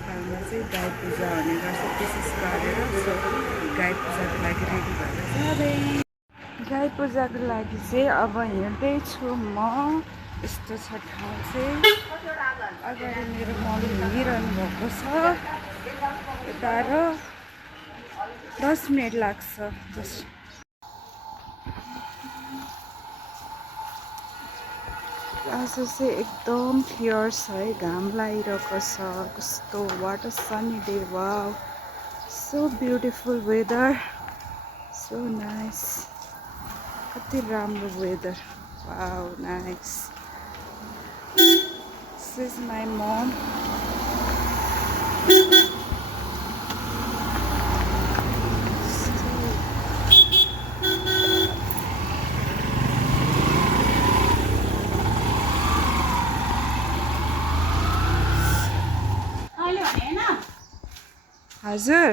नेपालमा चाहिँ गाई पूजा हुने गर्छ विशेष गरेर। सो गाई पूजाको लागि रेडी भएर गाई पूजाको लागि चाहिँ अब हिँड्दैछु म। यस्तो छ ठाउँ चाहिँ। अगाडि मेरो मम्मी हिँडिरहनु भएको छ। यता 10 मिनट लाग्छ जस्ट। आज चाहिँ एकदम क्लियर छ है, घाम लागिरहेको छ। कस्तो what a sunny day, wow, so beautiful weather, so nice. कति राम्रो weather, wow, nice. This is my mom. हजुर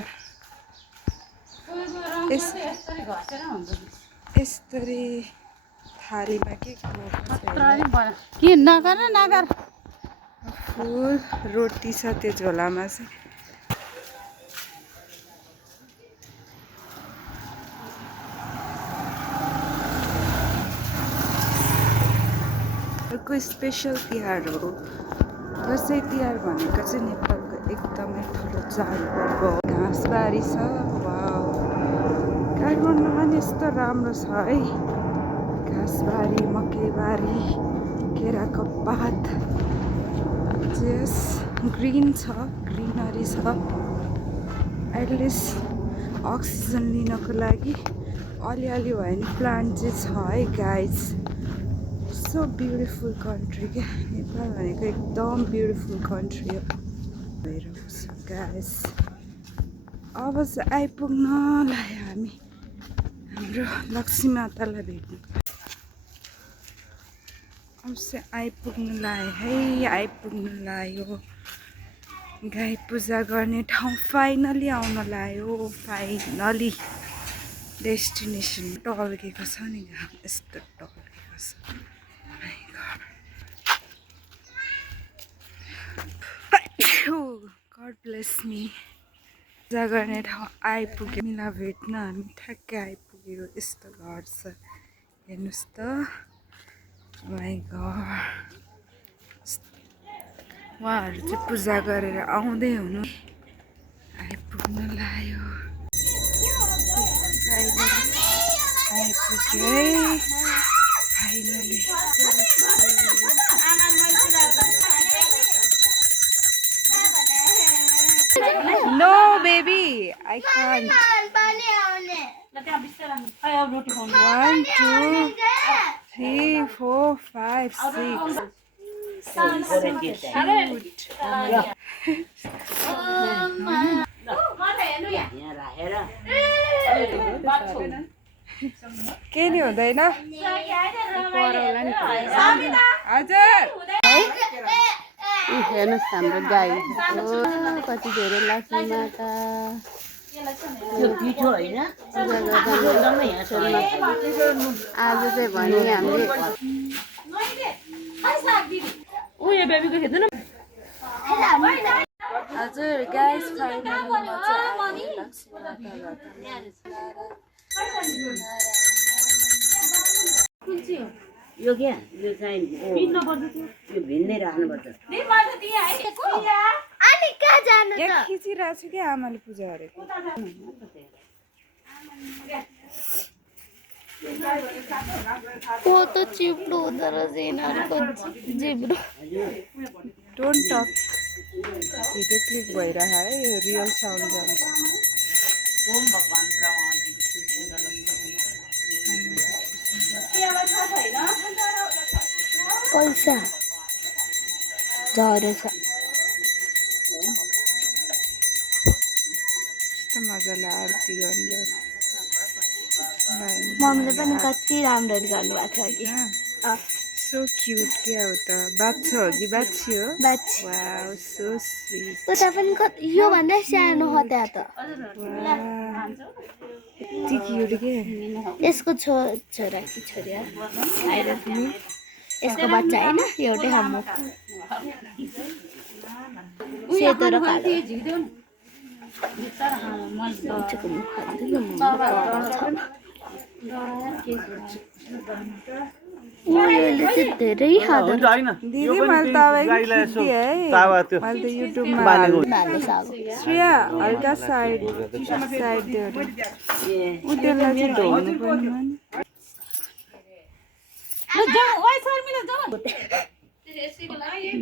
यस्तरी थालीमा के नगर फुल रोटी छ त्यो झोलामा चाहिँ। अर्को स्पेसल तिहार हो दसैँ तिहार भनेको चाहिँ नेपालको एकदमै ठुलो चाडपर्व हो। घाँसबारी छ, वाउ, काठमाडौँमा पनि यस्तो राम्रो छ है। घाँसबारी, मकैबारी, केराको पात, जस ग्रिन छ, ग्रिनरी छ। एटलिस्ट अक्सिजन लिनको लागि अलिअलि भए नि प्लान्ट चाहिँ छ है गाइज। सो ब्युटिफुल कन्ट्री क्या नेपाल भनेको, एकदम ब्युटिफुल कन्ट्री हो। भइरहेको छ गाइस। अब चाहिँ आइपुग्न लाग्यो हामी हाम्रो लक्ष्मी मातालाई भेट्नु। अब चाहिँ आइपुग्नु लाग्यो है, आइपुग्नु लाग्यो। गाई पूजा गर्ने ठाउँ फाइनली आउन लाग्यो। फाइनली डेस्टिनेसन टल्केको छ नि, घाम यस्तो टल्केको छ। God bless me. पूजा गर्ने ठाउँ आइपुग्यो। मिला भेट्न हामी ठ्याक्कै आइपुग्यो। यस्तो घर छ हेर्नुहोस् त, माई गड। उहाँहरू चाहिँ पूजा गरेर आउँदै हुनु आइपुग्न लाग्यो। आइपुग्यो है finally. No baby, I can't. 1 2 3 4 5 6 के नि हुँदैन हजुर। हेर्नुहोस् हाम्रो गाई कति धेरै लक्ष्मी माता। आज चाहिँ भने हामीले हजुर गाइस फाइनली म चाहिँ लक्ष्मी माता यो क्या यो चाहिँ यो भिन्नै राख्नुपर्छ। यहाँ खिचिरहेको छु क्या आमाले पूजा गरेको। फोटो चिप्लो हुँदो रहेछ यिनीहरूको जिब्रो। डोन्ट टक, भिडियो क्लिक भइरह है, यो रियल साउन्ड जान्छ। पैसा झरेछ। यस्तो मजाले आरती गर्नु। मम्मीले पनि कति राम्ररी गर्नुभएको छ कि। सो क्यूट क्या हो त। बाच्छा हो कि बाच्छी हो? बाच्छी। Wow so sweet. उता पनि यो भन्दा सानो हो त्यहाँ त। यति क्यूट के। यसको छोरा कि छोरी यसको बच्चा होइन, एउटै हम। सेतो र कालो यसले चाहिँ धेरै खाँदो दिदी मैले त अब एकचोटि है मैले त युट्युबमा हाल्ने साग श्रेया हल्का साइड त्यो ऊ त्यसलाई चाहिँ धोउनु पनि मन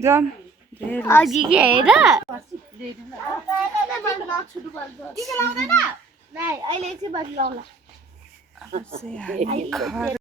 जाम अघि के हेर अहिले चाहिँ बदलाउला